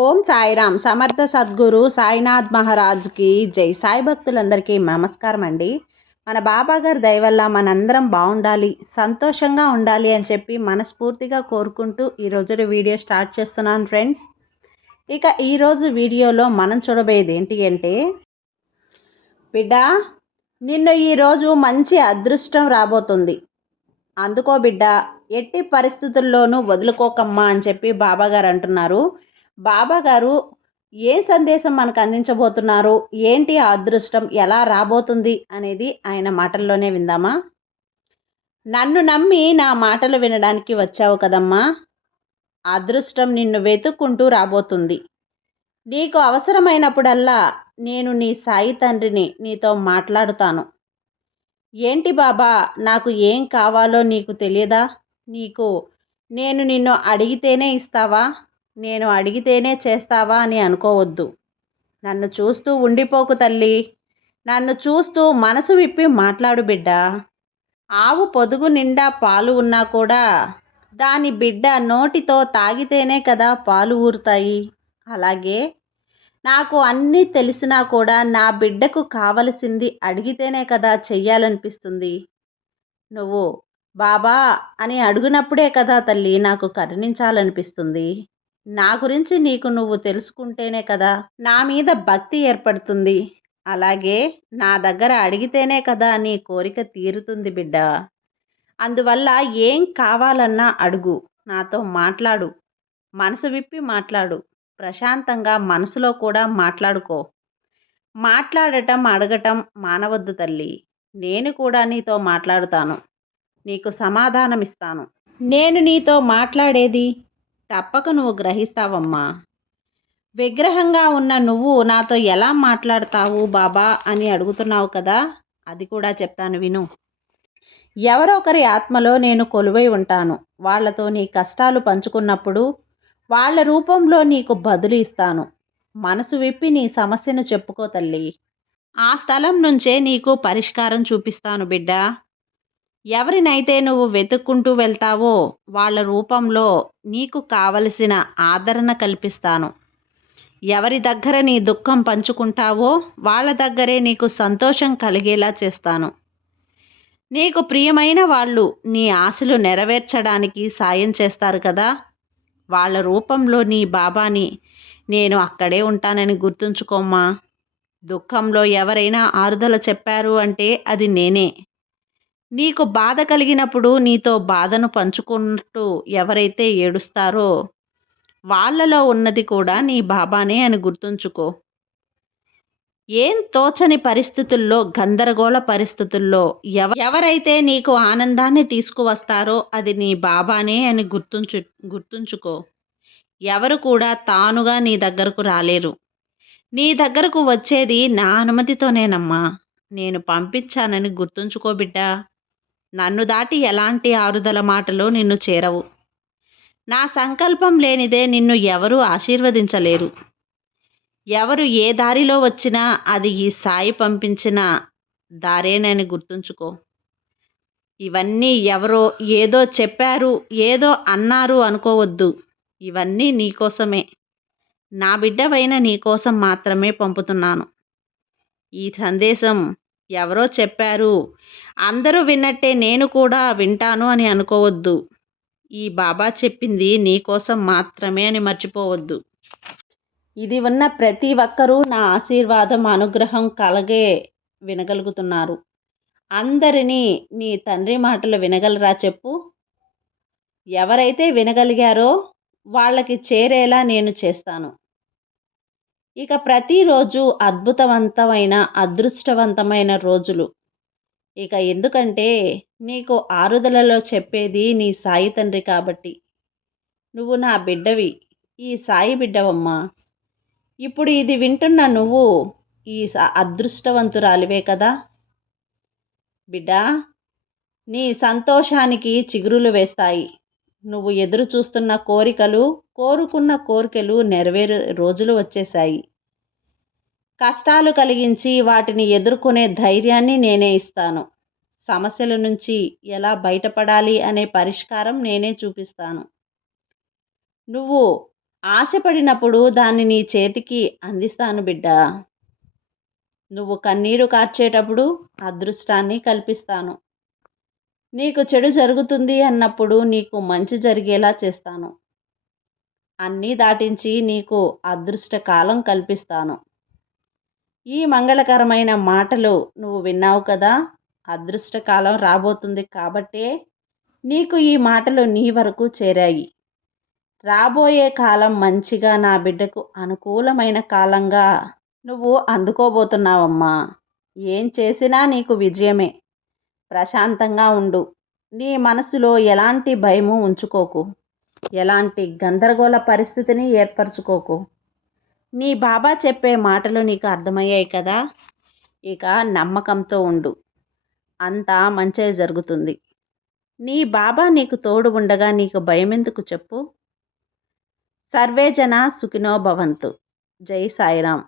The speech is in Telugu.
ఓం సాయిరామ్. సమర్థ సద్గురు సాయినాథ్ మహారాజ్కి జై. సాయి భక్తులందరికీ నమస్కారం అండి. మన బాబా గారి దయ మనందరం బాగుండాలి సంతోషంగా ఉండాలి అని చెప్పి మనస్ఫూర్తిగా కోరుకుంటూ ఈరోజు వీడియో స్టార్ట్ చేస్తున్నాను ఫ్రెండ్స్. ఇక ఈరోజు వీడియోలో మనం చూడబోయేది ఏంటి అంటే బిడ్డ నిన్ను ఈరోజు మంచి అదృష్టం రాబోతుంది. అందుకో బిడ్డ ఎట్టి పరిస్థితుల్లోనూ వదులుకోకమ్మా అని చెప్పి బాబాగారు అంటున్నారు. బాబా గారు ఏ సందేశం మనకు అందించబోతున్నారు? ఏంటి ఆ అదృష్టం? ఎలా రాబోతుంది? అనేది ఆయన మాటల్లోనే విందామా? నన్ను నమ్మి నా మాటలు వినడానికి వచ్చావు కదమ్మా. అదృష్టం నిన్ను వెతుక్కుంటూ రాబోతుంది. నీకు అవసరమైనప్పుడల్లా నేను నీ సాయి తండ్రిని నీతో మాట్లాడుతాను. ఏంటి బాబా నాకు ఏం కావాలో నీకు తెలియదా? నీకు నేను నిన్ను అడిగితేనే ఇస్తావా? నేను అడిగితేనే చేస్తావా అని అనుకోవద్దు. నన్ను చూస్తూ ఉండిపోకు తల్లి. నన్ను చూస్తూ మనసు విప్పి మాట్లాడు బిడ్డ. ఆవు పొదుగు నిండా పాలు ఉన్నా కూడా దాని బిడ్డ నోటితో తాగితేనే కదా పాలు ఊరుతాయి. అలాగే నాకు అన్నీ తెలిసినా కూడా నా బిడ్డకు కావలసింది అడిగితేనే కదా చెయ్యాలనిపిస్తుంది. నువ్వు బాబా అని అడుగునప్పుడే కదా తల్లి నాకు కరుణించాలనిపిస్తుంది. నా గురించి నీకు నువ్వు తెలుసుకుంటేనే కదా నా మీద భక్తి ఏర్పడుతుంది. అలాగే నా దగ్గర అడిగితేనే కదా నీ కోరిక తీరుతుంది బిడ్డ. అందువల్ల ఏం కావాలన్నా అడుగు నాతో మాట్లాడు మనసు విప్పి మాట్లాడు ప్రశాంతంగా మనసులో కూడా మాట్లాడుకో. మాట్లాడటం అడగటం మానవద్దు తల్లి నేను కూడా నీతో మాట్లాడుతాను నీకు సమాధానం ఇస్తాను నేను నీతో మాట్లాడేది తప్పక నువ్వు గ్రహిస్తావమ్మా. విగ్రహంగా ఉన్న నువ్వు నాతో ఎలా మాట్లాడతావు బాబా అని అడుగుతున్నావు కదా అది కూడా చెప్తాను విను. ఎవరో ఒకరి ఆత్మలో నేను కొలువై ఉంటాను. వాళ్ళతో నీ కష్టాలు పంచుకున్నప్పుడు వాళ్ళ రూపంలో నీకు బదులు ఇస్తాను. మనసు విప్పి నీ సమస్యను చెప్పుకో తల్లి. ఆ స్థలం నుంచే నీకు పరిష్కారం చూపిస్తాను బిడ్డ. ఎవరినైతే నువ్వు వెతుక్కుంటూ వెళ్తావో వాళ్ళ రూపంలో నీకు కావలసిన ఆదరణ కల్పిస్తాను. ఎవరి దగ్గర నీ దుఃఖం పంచుకుంటావో వాళ్ళ దగ్గరే నీకు సంతోషం కలిగేలా చేస్తాను. నీకు ప్రియమైన వాళ్ళు నీ ఆశలు నెరవేర్చడానికి సాయం చేస్తారు కదా? వాళ్ళ రూపంలో నీ బాబాని నేను అక్కడే ఉంటానని గుర్తుంచుకోమ్మా. దుఃఖంలో ఎవరైనా ఆరుదల చెప్పారు అంటే అది నేనే. నీకు బాధ కలిగినప్పుడు నీతో బాధను పంచుకుంటూ ఎవరైతే ఏడుస్తారో వాళ్ళలో ఉన్నది కూడా నీ బాబానే అని గుర్తుంచుకో. ఏం తోచని పరిస్థితుల్లో గందరగోళ పరిస్థితుల్లో ఎవ ఎవరైతే నీకు ఆనందాన్ని తీసుకువస్తారో అది నీ బాబానే అని గుర్తుంచు గుర్తుంచుకో. ఎవరు కూడా తానుగా నీ దగ్గరకు రాలేరు. నీ దగ్గరకు వచ్చేది నా అనుమతితోనేనమ్మా. నేను పంపించానని గుర్తుంచుకో బిడ్డా. నన్ను దాటి ఎలాంటి ఆరుదల మాటలు నిన్ను చేరవు. నా సంకల్పం లేనిదే నిన్ను ఎవరూ ఆశీర్వదించలేరు. ఎవరు ఏ దారిలో వచ్చినా అది ఈ సాయి పంపించిన దారేనని గుర్తుంచుకో. ఇవన్నీ ఎవరో ఏదో చెప్పారు ఏదో అన్నారు అనుకోవద్దు. ఇవన్నీ నీకోసమే నా బిడ్డవైన నీకోసం మాత్రమే పంపుతున్నాను. ఈ సందేశం ఎవరో చెప్పారు. అందరూ విన్నట్టే నేను కూడా వింటాను అని అనుకోవద్దు. ఈ బాబా చెప్పింది నీకోసం మాత్రమే అని మర్చిపోవద్దు. ఇది ఉన్న ప్రతి ఒక్కరూ నా ఆశీర్వాదం అనుగ్రహం కలగే వినగలుగుతున్నారు. అందరినీ నీ తండ్రి మాటలు వినగలరా చెప్పు? ఎవరైతే వినగలిగారో వాళ్ళకి చేరేలా నేను చేస్తాను. ఇక ప్రతిరోజు అద్భుతవంతమైన అదృష్టవంతమైన రోజులు. ఇక ఎందుకంటే నీకు ఆరుదలలో చెప్పేది నీ సాయి తండ్రి కాబట్టి. నువ్వు నా బిడ్డవి ఈ సాయి బిడ్డవమ్మా. ఇప్పుడు ఇది వింటున్న నువ్వు ఈ అదృష్టవంతురాలివే కదా? బిడ్డా నీ సంతోషానికి చిగురులు వేస్తాయి. నువ్వు ఎదురు చూస్తున్న కోరికలు కోరుకున్న కోరికలు నెరవేరు రోజులు వచ్చేశాయి. కష్టాలు కలిగించి వాటిని ఎదుర్కొనే ధైర్యాన్ని నేనే ఇస్తాను. సమస్యల నుంచి ఎలా బయటపడాలి అనే పరిష్కారం నేనే చూపిస్తాను. నువ్వు ఆశపడినప్పుడు దాన్ని నీ చేతికి అందిస్తాను బిడ్డ. నువ్వు కన్నీరు కార్చేటప్పుడు అదృష్టాన్ని కల్పిస్తాను. నీకు చెడు జరుగుతుంది అన్నప్పుడు నీకు మంచి జరిగేలా చేస్తాను. అన్నీ దాటించి నీకు అదృష్ట కాలం కల్పిస్తాను. ఈ మంగళకరమైన మాటలు నువ్వు విన్నావు కదా? అదృష్టకాలం రాబోతుంది కాబట్టే నీకు ఈ మాటలు నీ వరకు చేరాయి. రాబోయే కాలం మంచిగా నా బిడ్డకు అనుకూలమైన కాలంగా నువ్వు అందుకోబోతున్నావమ్మా. ఏం చేసినా నీకు విజయమే. ప్రశాంతంగా ఉండు. నీ మనసులో ఎలాంటి భయము ఉంచుకోకు. ఎలాంటి గందరగోళ పరిస్థితిని ఏర్పరచుకోకు. నీ బాబా చెప్పే మాటలు నీకు అర్థమయ్యాయి కదా? ఇక నమ్మకంతో ఉండు. అంతా మంచే జరుగుతుంది. నీ బాబా నీకు తోడు ఉండగా నీకు భయం ఎందుకు చెప్పు? సర్వేజన సుఖినో భవంతు. జై సాయిరామ్.